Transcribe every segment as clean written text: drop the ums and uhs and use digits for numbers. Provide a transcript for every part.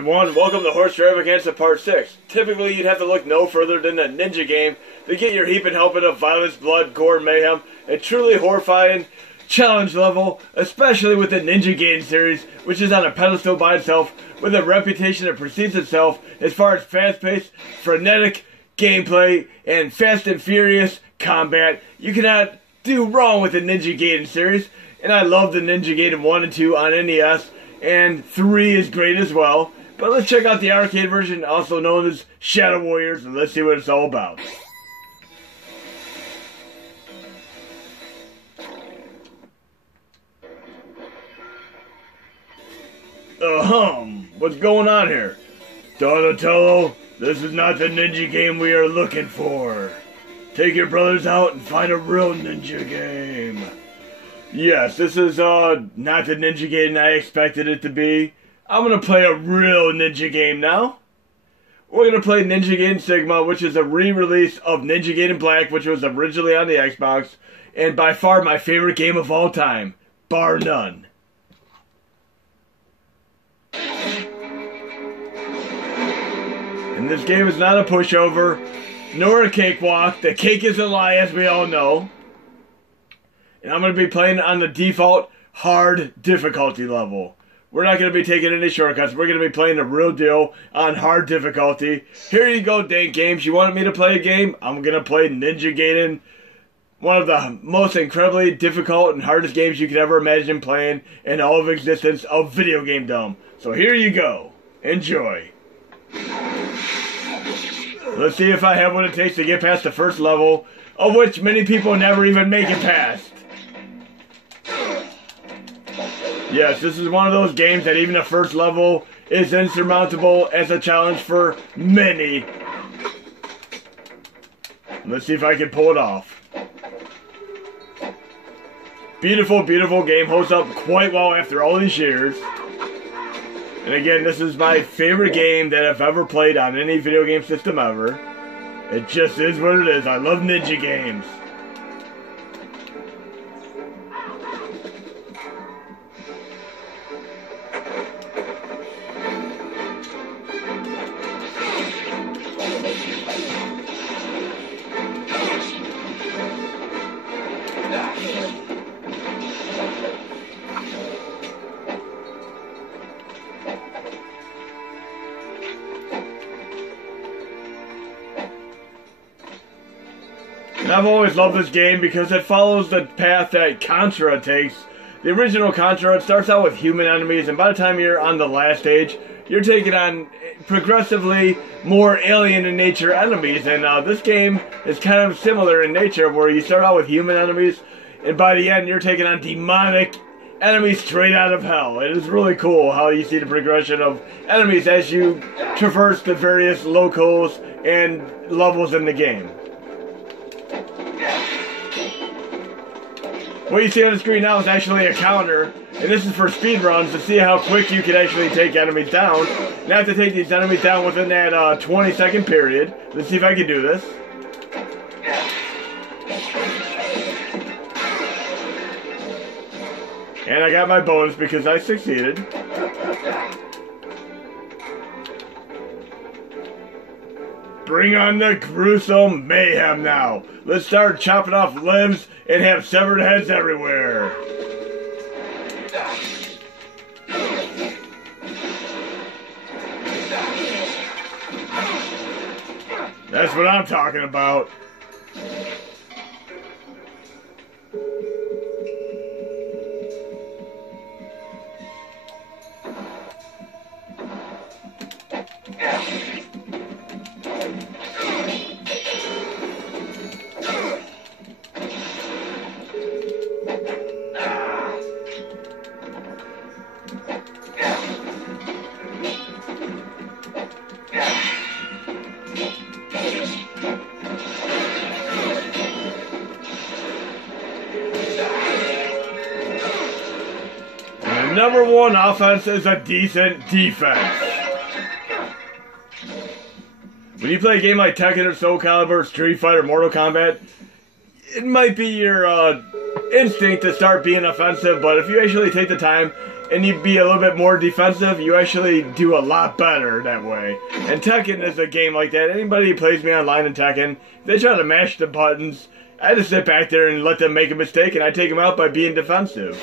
Welcome to Horse Stravaganza Part 6. Typically, you'd have to look no further than a ninja game to get your heaping helping of violence, blood, gore, mayhem, and truly horrifying challenge level, especially with the Ninja Gaiden series, which is on a pedestal by itself, with a reputation that precedes itself as far as fast-paced, frenetic gameplay, and fast and furious combat. You cannot do wrong with the Ninja Gaiden series, and I love the Ninja Gaiden 1 and 2 on NES, and 3 is great as well. But let's check out the arcade version, also known as Shadow Warriors, and let's see what it's all about. What's going on here? Donatello, this is not the ninja game we are looking for. Take your brothers out and find a real ninja game. Yes, this is not the Ninja Gaiden I expected it to be. I'm going to play a real ninja game now. We're going to play Ninja Gaiden Sigma, which is a re-release of Ninja Gaiden Black, which was originally on the Xbox, and by far my favorite game of all time, bar none. And this game is not a pushover, nor a cakewalk. The cake is a lie, as we all know. And I'm going to be playing on the default hard difficulty level. We're not going to be taking any shortcuts. We're going to be playing the real deal on hard difficulty. Here you go, Dank Games. You wanted me to play a game? I'm going to play Ninja Gaiden. One of the most incredibly difficult and hardest games you could ever imagine playing in all of existence of Video Game Dome. So here you go. Enjoy. Let's see if I have what it takes to get past the first level, of which many people never even make it past. Yes, this is one of those games that even the first level is insurmountable as a challenge for many. Let's see if I can pull it off. Beautiful, beautiful game. Holds up quite well after all these years. And again, this is my favorite game that I've ever played on any video game system ever. It just is what it is. I love ninja games. And I've always loved this game because it follows the path that Contra takes. The original Contra, it starts out with human enemies, and by the time you're on the last stage, you're taking on progressively more alien in nature enemies. And this game is kind of similar in nature, where you start out with human enemies, and by the end you're taking on demonic enemies straight out of hell. It is really cool how you see the progression of enemies as you traverse the various locales and levels in the game. What you see on the screen now is actually a counter, and this is for speed runs to see how quick you can actually take enemies down. And I have to take these enemies down within that 20-second period. Let's see if I can do this. And I got my bonus because I succeeded. Bring on the gruesome mayhem now. Let's start chopping off limbs and have severed heads everywhere. That's what I'm talking about. Number one offense is a decent defense. When you play a game like Tekken or Soul Calibur, Street Fighter, Mortal Kombat, it might be your instinct to start being offensive, but if you actually take the time and you be a little bit more defensive, you actually do a lot better that way. And Tekken is a game like that. Anybody who plays me online in Tekken, if they try to mash the buttons, I just sit back there and let them make a mistake, and I take them out by being defensive.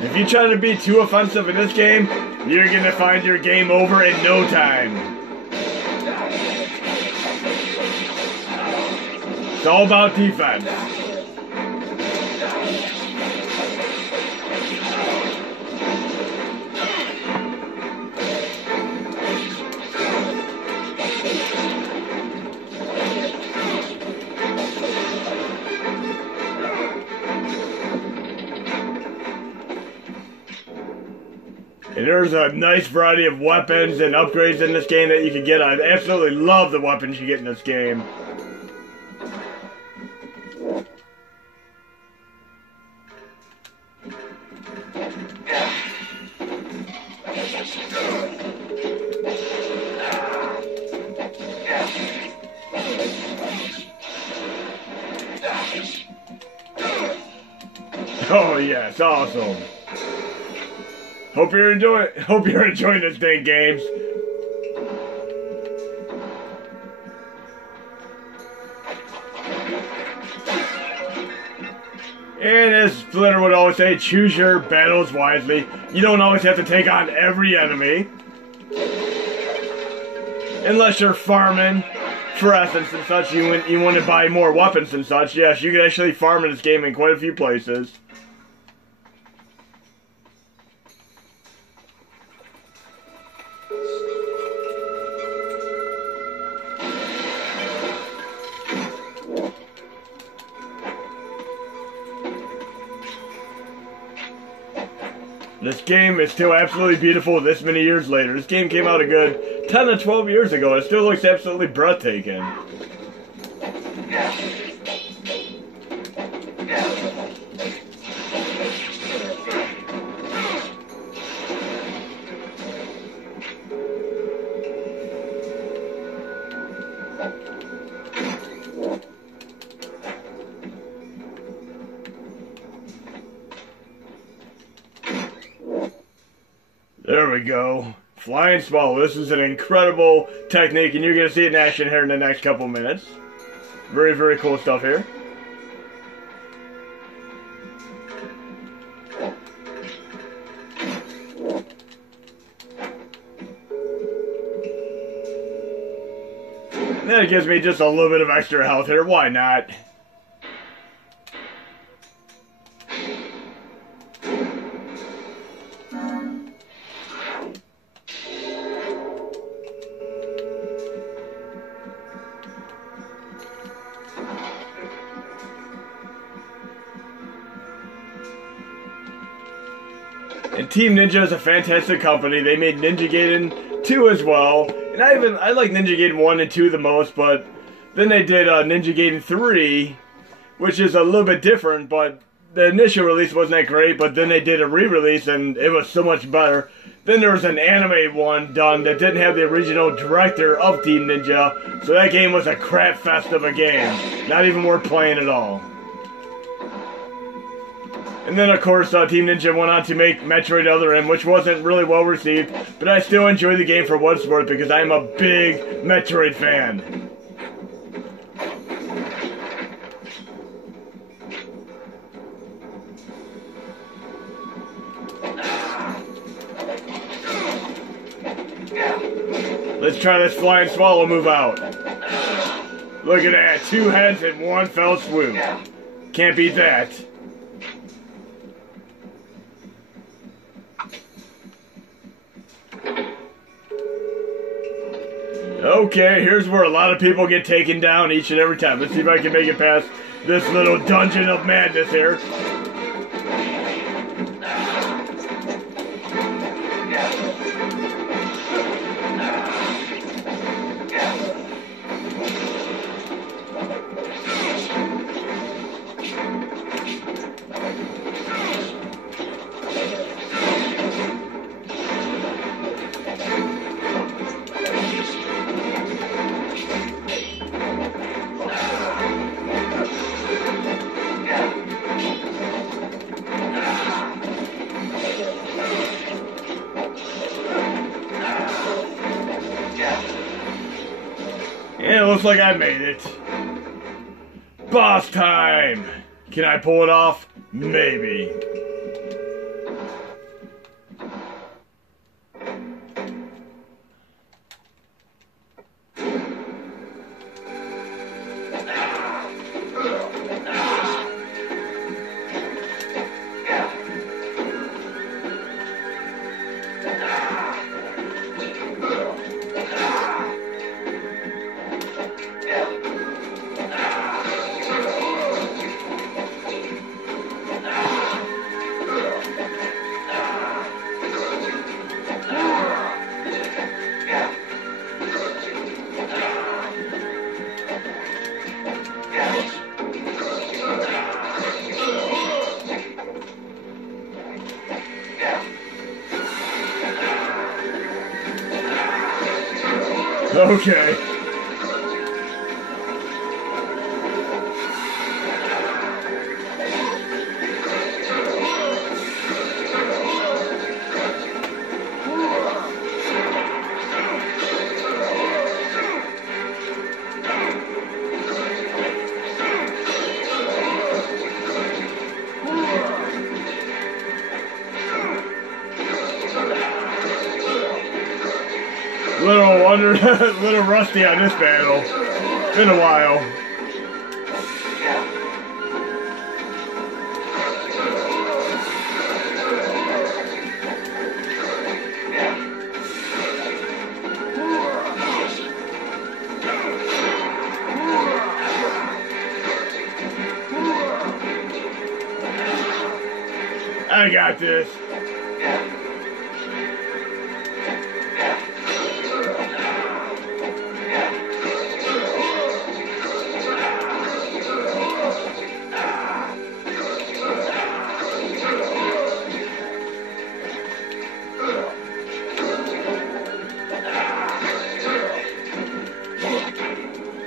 If you try to be too offensive in this game, you're gonna find your game over in no time. It's all about defense. And there's a nice variety of weapons and upgrades in this game that you can get. I absolutely love the weapons you get in this game. Oh yeah, it's awesome. Hope you're enjoying this dang games. And as Splinter would always say, choose your battles wisely. You don't always have to take on every enemy. Unless you're farming for essence and such, you want to buy more weapons and such. Yes, you can actually farm in this game in quite a few places. This game is still absolutely beautiful this many years later. This game came out a good 10 to 12 years ago. It still looks absolutely breathtaking. There we go. Flying Swallow. This is an incredible technique, and you're going to see it in action here in the next couple minutes. Very, very cool stuff here. And then it gives me just a little bit of extra health here. Why not? And Team Ninja is a fantastic company. They made Ninja Gaiden 2 as well. And I like Ninja Gaiden 1 and 2 the most, but then they did Ninja Gaiden 3, which is a little bit different, but the initial release wasn't that great, but then they did a re-release and it was so much better. Then there was an anime one done that didn't have the original director of Team Ninja, so that game was a crap fest of a game. Not even worth playing at all. And then, of course, Team Ninja went on to make Metroid Other M, which wasn't really well received, but I still enjoy the game for what it's worth because I'm a big Metroid fan. Let's try this Flying Swallow move out. Look at that, 2 heads in one fell swoop. Can't beat that. Okay, here's where a lot of people get taken down each and every time. Let's see if I can make it past this little dungeon of madness here. And it looks like I made it. Boss time! Can I pull it off? Maybe. Okay. Little rusty on this battle. Been a while. I got this.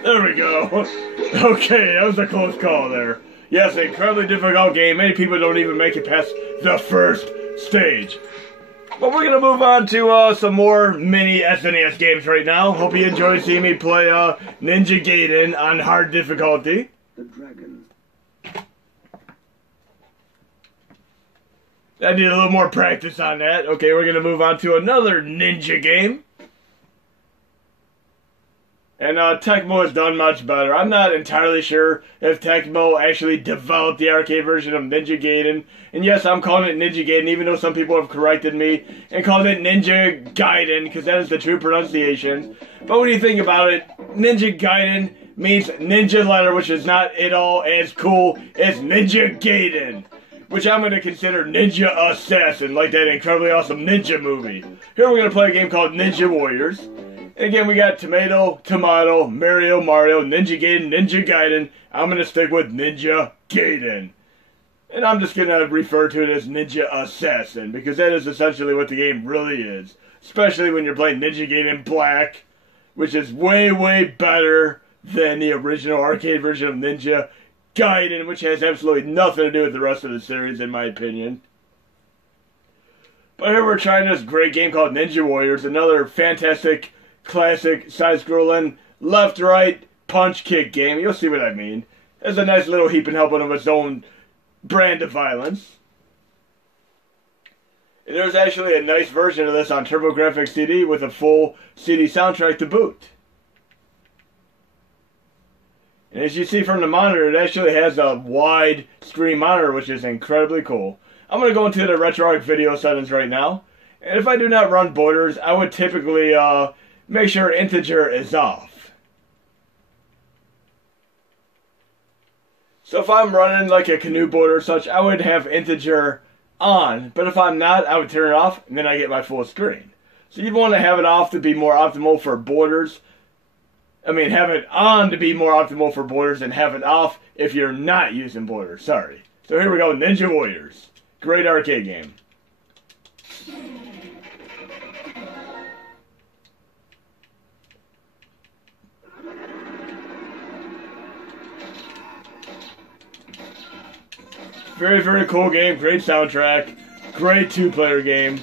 There we go. Okay, that was a close call there. Yes, an incredibly difficult game. Many people don't even make it past the first stage. But we're going to move on to some more mini SNES games right now. Hope you enjoyed seeing me play Ninja Gaiden on hard difficulty. The dragon. I need a little more practice on that. Okay, we're going to move on to another ninja game. And Tecmo has done much better. I'm not entirely sure if Tecmo actually developed the arcade version of Ninja Gaiden. And yes, I'm calling it Ninja Gaiden, even though some people have corrected me and called it Ninja Gaiden, because that is the true pronunciation. But when you think about it, Ninja Gaiden means ninja letter, which is not at all as cool as Ninja Gaiden, which I'm going to consider Ninja Assassin, like that incredibly awesome ninja movie. Here we're going to play a game called Ninja Warriors. And again, we got Tomato, Mario, Ninja Gaiden. I'm going to stick with Ninja Gaiden. And I'm just going to refer to it as Ninja Assassin, because that is essentially what the game really is. Especially when you're playing Ninja Gaiden Black, which is way, way better than the original arcade version of Ninja Gaiden, which has absolutely nothing to do with the rest of the series, in my opinion. But here we're trying this great game called Ninja Warriors, another fantastic classic side-scrolling left-right punch-kick game. You'll see what I mean. It's a nice little heaping helping of its own brand of violence. And there's actually a nice version of this on TurboGrafx CD with a full CD soundtrack to boot. And as you see from the monitor, it actually has a wide screen monitor, which is incredibly cool. I'm going to go into the RetroArch video settings right now. And if I do not run borders, I would typically make sure integer is off. So if I'm running like a canoe board or such, I would have integer on. But if I'm not, I would turn it off, and then I get my full screen. So you'd want to have it off to be more optimal for borders. I mean, have it on to be more optimal for borders, and have it off if you're not using borders. Sorry. So here we go, Ninja Warriors. Great arcade game. Very, very cool game. Great soundtrack. Great two-player game.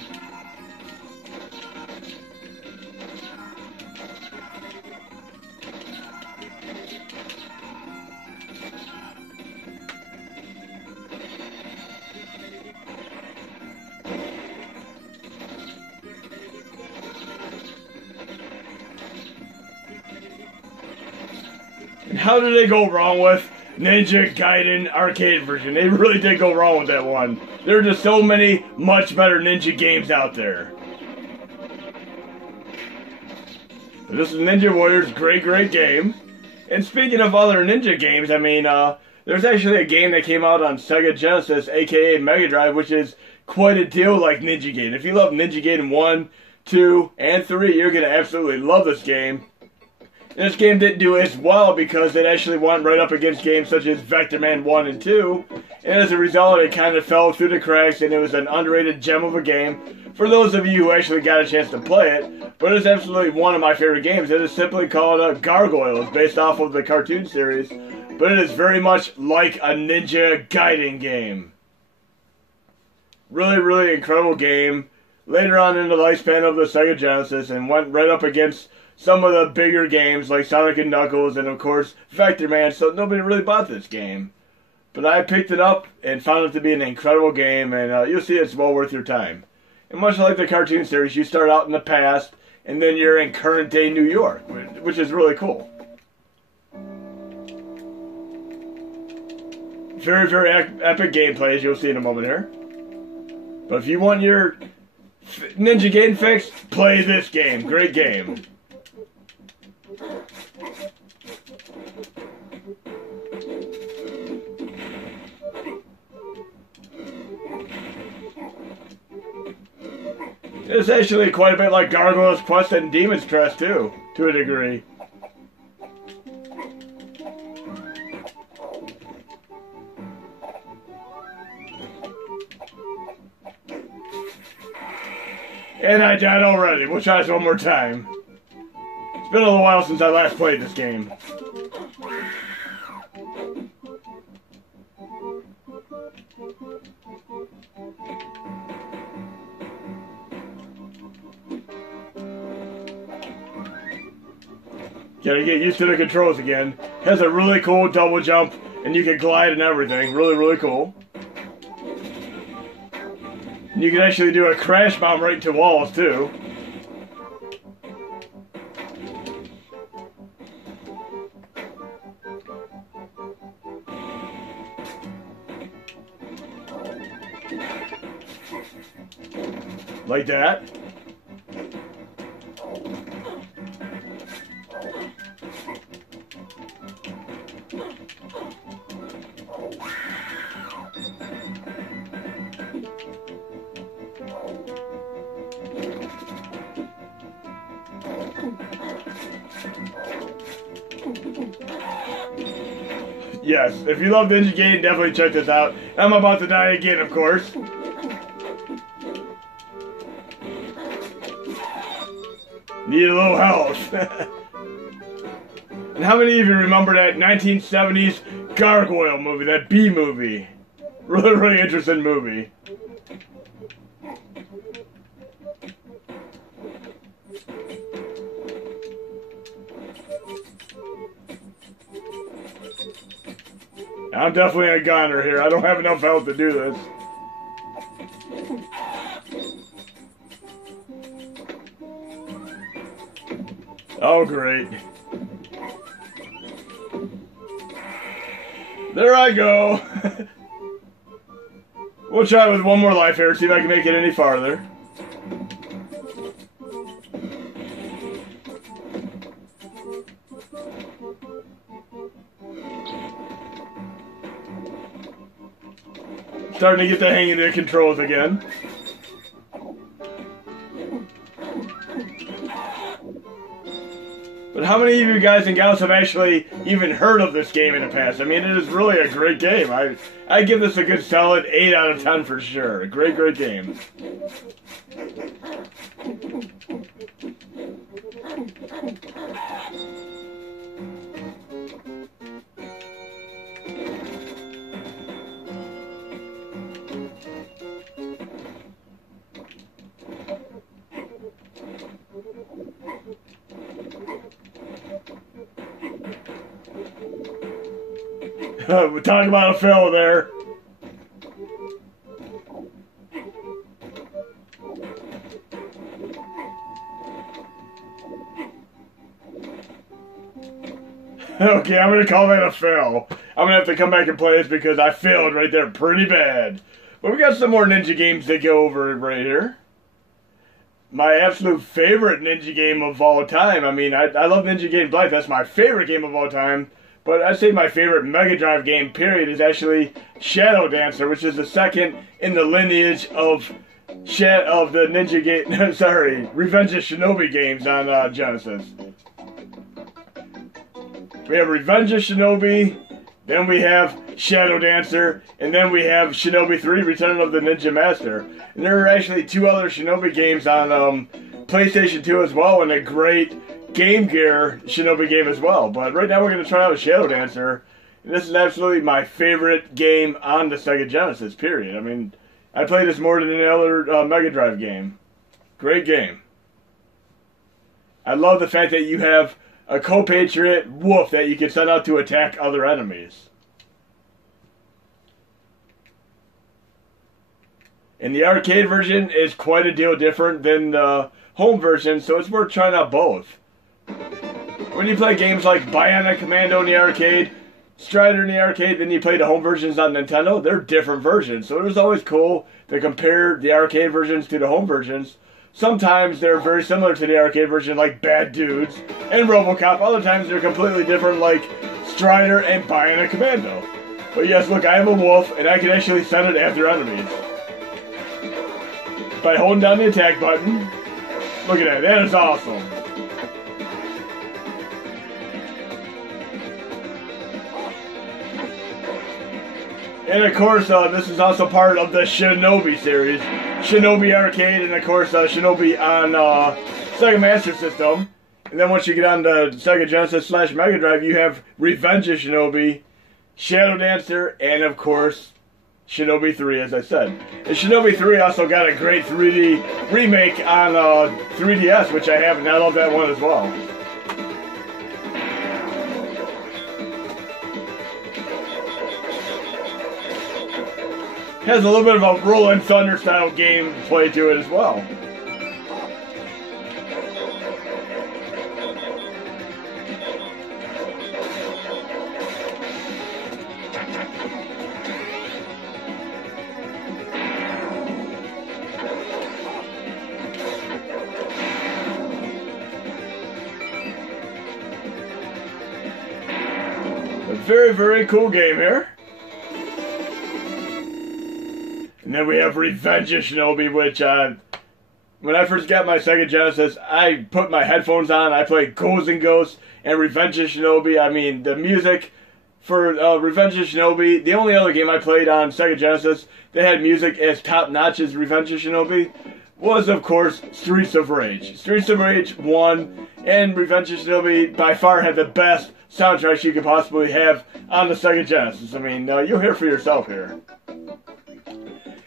How did they go wrong with Ninja Gaiden arcade version? They really did go wrong with that one. There are just so many much better ninja games out there. But this is Ninja Warriors, great game. And speaking of other ninja games, I mean, there's actually a game that came out on Sega Genesis, aka Mega Drive, which is quite a deal like Ninja Gaiden. If you love Ninja Gaiden 1, 2, and 3, you're going to absolutely love this game. And this game didn't do as well because it actually went right up against games such as Vector Man 1 and 2. And as a result, it kind of fell through the cracks, and it was an underrated gem of a game for those of you who actually got a chance to play it. But it's absolutely one of my favorite games. It is simply called Gargoyles, based off of the cartoon series. But it is very much like a Ninja Gaiden game. Really incredible game. Later on in the lifespan of the Sega Genesis, and went right up against some of the bigger games like Sonic and Knuckles and of course Vector Man, so nobody really bought this game. But I picked it up and found it to be an incredible game, and you'll see it's well worth your time. And much like the cartoon series, you start out in the past and then you're in current day New York, which is really cool. Very epic gameplay, as you'll see in a moment here. But if you want your Ninja Gaiden fix, play this game. Great game. It's actually quite a bit like Gargoyles Quest and Demon's Crest too, to a degree. And I died already. We'll try this one more time. It's been a little while since I last played this game. Gotta get used to the controls again. Has a really cool double jump, and you can glide and everything. Really cool. And you can actually do a crash bomb right into walls too. Like that. Yes, if you love Ninja Gaiden, definitely check this out. I'm about to die again, of course. Need a little health. And how many of you remember that 1970s Gargoyle movie, that B movie? Really interesting movie. I'm definitely a goner here. I don't have enough health to do this. Oh, great. There I go. We'll try with one more life here, see if I can make it any farther. Starting to get the hang of the controls again. But how many of you guys and gals have actually even heard of this game in the past? I mean, it is really a great game. I give this a good solid 8 out of 10 for sure. A great game. We're talking about a fail there. Okay, I'm gonna call that a fail. I'm gonna have to come back and play this because I failed right there pretty bad. But we got some more ninja games to go over right here. My absolute favorite ninja game of all time. I mean, I love Ninja Gaiden Blight. That's my favorite game of all time. But I'd say my favorite Mega Drive game, period, is actually Shadow Dancer, which is the second in the lineage of the Ninja Gaiden, sorry, Revenge of Shinobi games on Genesis. We have Revenge of Shinobi, then we have Shadow Dancer, and then we have Shinobi 3, Return of the Ninja Master. And there are actually 2 other Shinobi games on PlayStation 2 as well, and a great Game Gear Shinobi game as well. But right now we're going to try out Shadow Dancer. And this is absolutely my favorite game on the Sega Genesis, period. I mean, I played this more than any other Mega Drive game. Great game. I love the fact that you have a compatriot wolf that you can send out to attack other enemies. And the arcade version is quite a deal different than the home version, so it's worth trying out both. When you play games like Bionic Commando in the arcade, Strider in the arcade, then you play the home versions on Nintendo, they're different versions. So it was always cool to compare the arcade versions to the home versions. Sometimes they're very similar to the arcade version, like Bad Dudes and RoboCop. Other times they're completely different, like Strider and Bionic Commando. But yes, look, I am a wolf, and I can actually send it after enemies. By holding down the attack button. Look at that, that is awesome. And of course, this is also part of the Shinobi series. Shinobi Arcade, and of course, Shinobi on Sega Master System. And then once you get on the Sega Genesis / Mega Drive, you have Revenge of Shinobi, Shadow Dancer, and of course, Shinobi 3, as I said. And Shinobi 3 also got a great 3D remake on 3DS, which I have, and I love that one as well. Has a little bit of a Rolling Thunder style game play to it as well. A very, very cool game here. And then we have Revenge of Shinobi, which, when I first got my Sega Genesis, I put my headphones on, I played Ghouls and Ghosts and Revenge of Shinobi. I mean, the music for Revenge of Shinobi, the only other game I played on Sega Genesis that had music as top-notch as Revenge of Shinobi was, of course, Streets of Rage. Streets of Rage 1 and Revenge of Shinobi by far had the best soundtracks you could possibly have on the Sega Genesis. I mean, you'll hear for yourself here.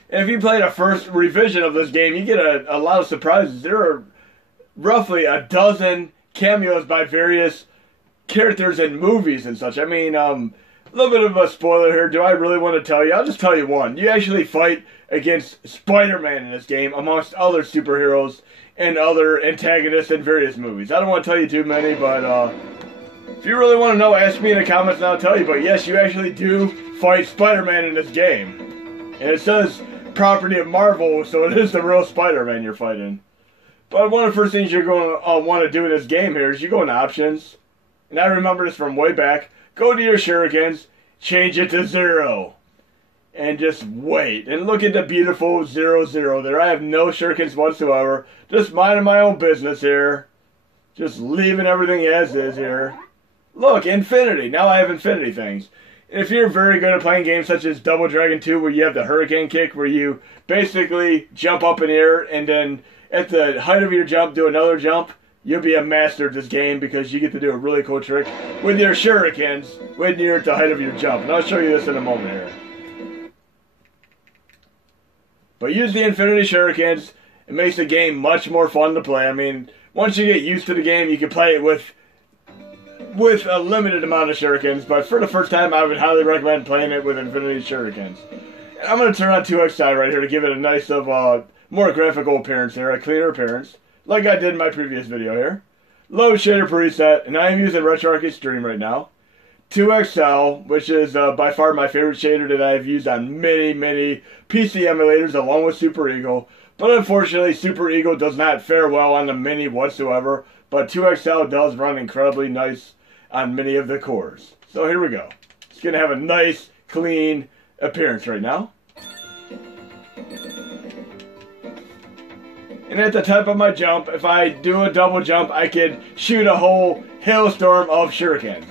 And if you played a first revision of this game, you get a lot of surprises. There are roughly a dozen cameos by various characters in movies and such. I mean, a little bit of a spoiler here. Do I really want to tell you? I'll just tell you one. You actually fight against Spider-Man in this game, amongst other superheroes and other antagonists in various movies. I don't want to tell you too many, but if you really want to know, ask me in the comments and I'll tell you. But yes, you actually do fight Spider-Man in this game. And it says property of Marvel, so it is the real Spider-Man you're fighting. But one of the first things you're going to want to do in this game here is you go into options. And I remember this from way back. Go to your shurikens, change it to 0. And just wait. And look at the beautiful 0, 0 there. I have no shurikens whatsoever. Just minding my own business here. Just leaving everything as is here. Look, infinity. Now I have infinity things. If you're very good at playing games such as Double Dragon 2, where you have the hurricane kick, where you basically jump up in the air and then at the height of your jump do another jump, you'll be a master at this game because you get to do a really cool trick with your shurikens when you're at the height of your jump. And I'll show you this in a moment here. But use the infinity shurikens. It makes the game much more fun to play. I mean, once you get used to the game, you can play it with a limited amount of shurikens, but for the first time, I would highly recommend playing it with infinity shurikens. And I'm going to turn on 2XI right here to give it a nice, more graphical appearance here, a cleaner appearance, like I did in my previous video here. Load shader preset, and I am using RetroArch Extreme right now. 2XL, which is by far my favorite shader that I've used on many, many PC emulators, along with Super Eagle. But unfortunately, Super Eagle does not fare well on the Mini whatsoever. But 2XL does run incredibly nice on many of the cores. So here we go. It's going to have a nice, clean appearance right now. And at the top of my jump, if I do a double jump, I can shoot a whole hailstorm of shurikens.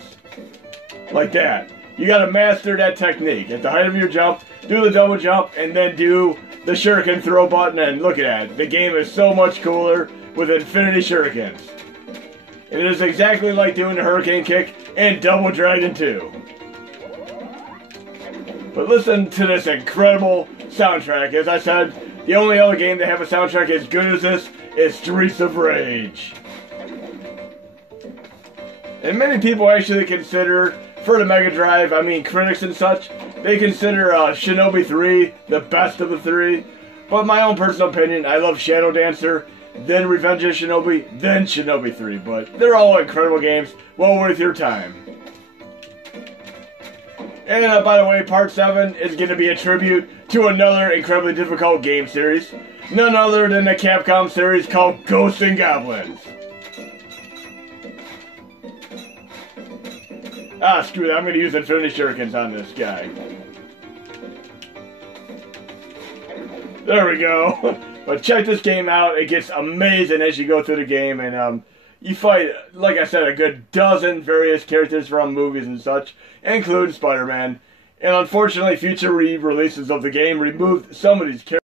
Like that. You gotta master that technique. At the height of your jump, do the double jump, and then do the shuriken throw button, and look at that. The game is so much cooler with infinity shurikens. It is exactly like doing the hurricane kick and Double Dragon 2. But listen to this incredible soundtrack. As I said, the only other game to have a soundtrack as good as this is Streets of Rage. And many people actually consider, for the Mega Drive, I mean critics and such, they consider Shinobi 3 the best of the three. But my own personal opinion, I love Shadow Dancer, then Revenge of Shinobi, then Shinobi 3. But they're all incredible games, well worth your time. And by the way, Part 7 is going to be a tribute to another incredibly difficult game series. None other than the Capcom series called Ghosts and Goblins. Ah, screw that. I'm going to use Infinity Shurikens on this guy. There we go. But check this game out. It gets amazing as you go through the game. And you fight, like I said, a good dozen various characters from movies and such, including Spider-Man. And unfortunately, future re-releases of the game removed some of these characters.